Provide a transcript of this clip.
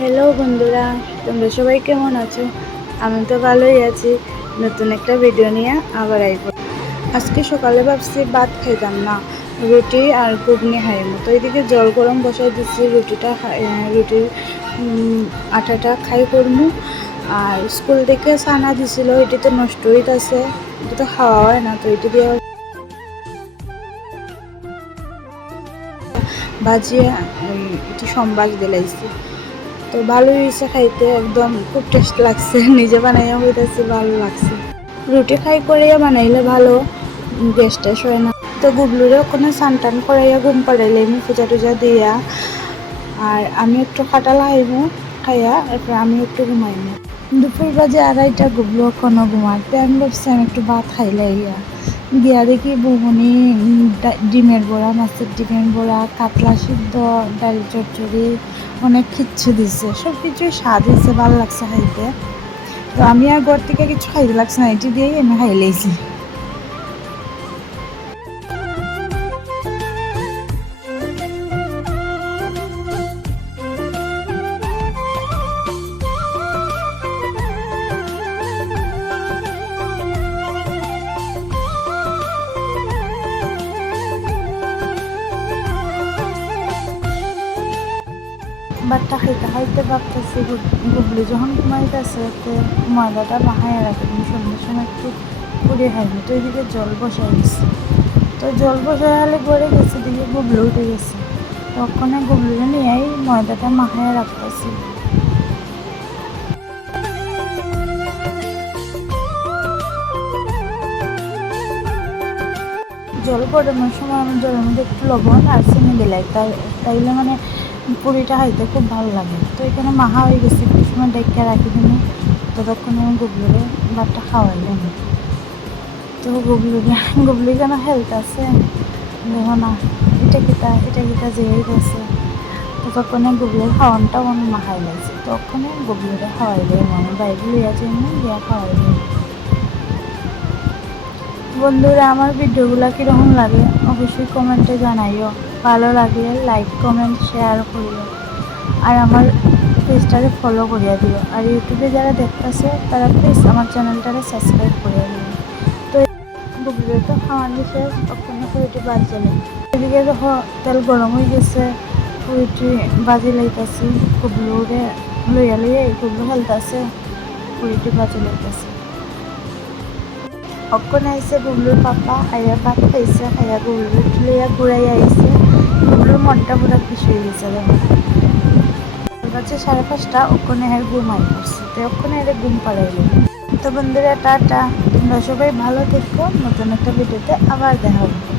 Hello বন্ধুরা, তোমরা সবাই কেমন আছো? আমি তো ভালোই আছি। নতুন একটা ভিডিও নিয়ে আবার আইব। আজকে সকালে ভাবছি ভাত খাইতাম না, রুটি আর ঘুগনি খাইব। তো এদিকে জল গরম বসাই দিচ্ছি, রুটির আটাটা খাই করমু। আর স্কুল থেকে ছানা দিছিল, এটি তো নষ্ট হইতাছে, এটা তো খাওয়া হয় না। তো এটি দিয়ে ভাজিয়ে এটি সম্বাস দিলাইছি। তো ভালোই হয়েছে খাইতে, একদম খুব টেস্ট লাগছে। নিজে বানাইয়া হইতেছে, ভালো লাগছে। রুটি খাই করিয়া বানাইলে ভালো, গ্যাস ট্যাস হয় না। তো গুবলুরে ওখানে স্নান টান করাইয়া ঘুম পাড়াইলে আমি পূজা টুজা দিয়া, আর আমি একটু খাটাল খাইবো, খাইয়া এরপর আমি একটু ঘুমাইবো। দুপুর বাজে 2:30, গুবলু এখনো ঘুমাতে। আমি ভাবছি আমি একটু ভাত খাইলে গিয়া দেখি বৌমনি ডিমের বড়া, মাছের ডিমের বড়া, কাতলা সিদ্ধ, ডাল চচ্চড়ি, অনেক কিচ্ছু দিছে। সব কিছুই স্বাদ হয়েছে, ভালো লাগছে খাইতে। তো আমি আর ঘর থেকে কিছু খাইতে লাগছে না, এটি দিয়েই আমি খাই লাইছি। ভাতটা খাইতে খাইতে ভাবতেছি গুবলি যখন ঘুমাইতেছে, ময়দাটা মাখাইয়া রাখি, সন্ধ্যের সময় একটু পুড়িয়ে খাইবো। তো এদিকে জল বসাই গেছি। তো জল বসাই হলে পরে গেছে, দিকে গুবলু উঠে গেছে। তখন গুবলুরে নিয়েই ময়দাটা মাখাইয়া রাখতেছি। জল গরমের সময় আমি জলের মধ্যে একটু লবণ আর চিনি দিলাই, তাইলে মানে পুরিটা খাইতে খুব ভালো লাগে। তো এখানে মাখা হয়ে গেছে, একটু সময় দেখে রাখি দিন। ততক্ষণ আমি গুবলুরে ভাতটা খাওয়াইলাম। তো গুবলু যেন হেলথ আছে, দেখো না, এটা কিতা যে গেছে। ততক্ষণে গুবলুর খাওয়ানটাও আমি মাখাই লাগছে। তখনই গুবলুরে খাওয়াই দেয়, মানে বাইরে লইয়া যাই না, দিয়া খাওয়াই দেয়। বন্ধুরা, আমার ভিডিওগুলো কীরকম লাগে অবশ্যই কমেন্টে জানাইও। ভালো লাগলে লাইক, কমেন্ট, শেয়ার করিও। আর আমার পেজটাকে ফলো করিয়া দিও। আর ইউটিউবে যারা দেখতেছে তারা প্লিজ আমার চ্যানেলটাকে সাবস্ক্রাইব করিয়া দিও। তো গুবলুরে তো খাওয়ানো শেষ, ওখানে পুরিটি বাজলে। এদিকে দেখো তেল গরম হয়ে গেছে, পুরিটি বাজি লাইতেছি। গুবলুরে লইয়া গুবলু হেলতাছে, পুরিটি বাজি লাইতেছি। অক্ষণে আইসে গুবলুর পাপা, আইয়া ভাত খাইছে, খাইয়া গুবলুর লইয়া ঘুরাইয়া আইসে। গুবলুর মনটা পুরো খুশি হয়ে গেছে। হচ্ছে 5:30, ওখানে ঘুমাই পড়ছে। তো ওখানে ঘুম পাড়াইল। তো বন্ধুরা, টাটা, তোমরা সবাই ভালো থেকো। নতুন একটা ভিডিওতে আবার দেখা হবে।